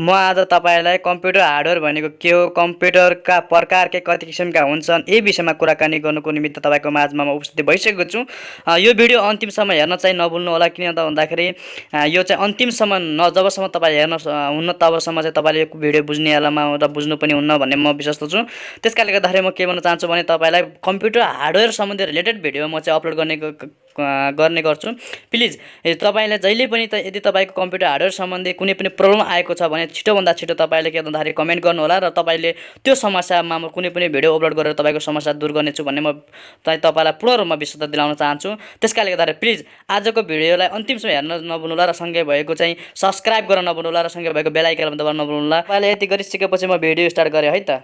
म आज तपाईलाई कम्प्युटर हार्डवेयर भनेको के हो, कम्प्युटरका प्रकार के कति किसिमका हुन्छन्, यही विषयमा कुराकानी गर्नुको निमित्त तपाईको माझमा म उपस्थित भइसकेको छु। यो भिडियो अन्तिमसम्म हेर्न चाहिँ नभुल्नु होला, किन त भन्दाखेरि यो चाहिँ अन्तिमसम्म जबसम्म तपाईँ हेर्न हुन्न तबसम्म चाहिँ तपाईले यो भिडियो बुझ्ने यालामा र बुझ्नु पनि हुन्न भन्ने म विश्वस्त छु। त्यसकारणले गर्दाखेरि म के भन्न चाहन्छु भने तपाईलाई कम्प्युटर हार्डवेयर सम्बन्धी रिलेटेड भिडियो म चाहिँ अपलोड गर्ने गर्छु। प्लिज तपाईले जहिले पनि यदि तपाईको कम्प्युटर हार्डवेयर सम्बन्धी कुनै पनि प्रब्लम आएको छ भने छिटोभन्दा छिटो तपाईले के भन्दाखेरि कमेन्ट गर्नु होला र तपाईले त्यो समस्यामा म कुनै पनि भिडियो अपलोड गरेर तपाईको समस्या दूर गर्नेछु भन्ने म तपाईलाई पूर्ण रूपमा विश्वास दिलाउन चाहन्छु। त्यसकारणले गर्दा प्लिज आजको भिडियोलाई अन्तिमसम्म हेर्न नभुल्नु होला र सँगै भएको चाहिँ सब्स्क्राइब गर्न नभुल्नु होला र सँगै भएको बेल आइकन दबाउन नभुल्नु होला। तपाईले यति गरिसकेपछि म भिडियो स्टार्ट गरे है त।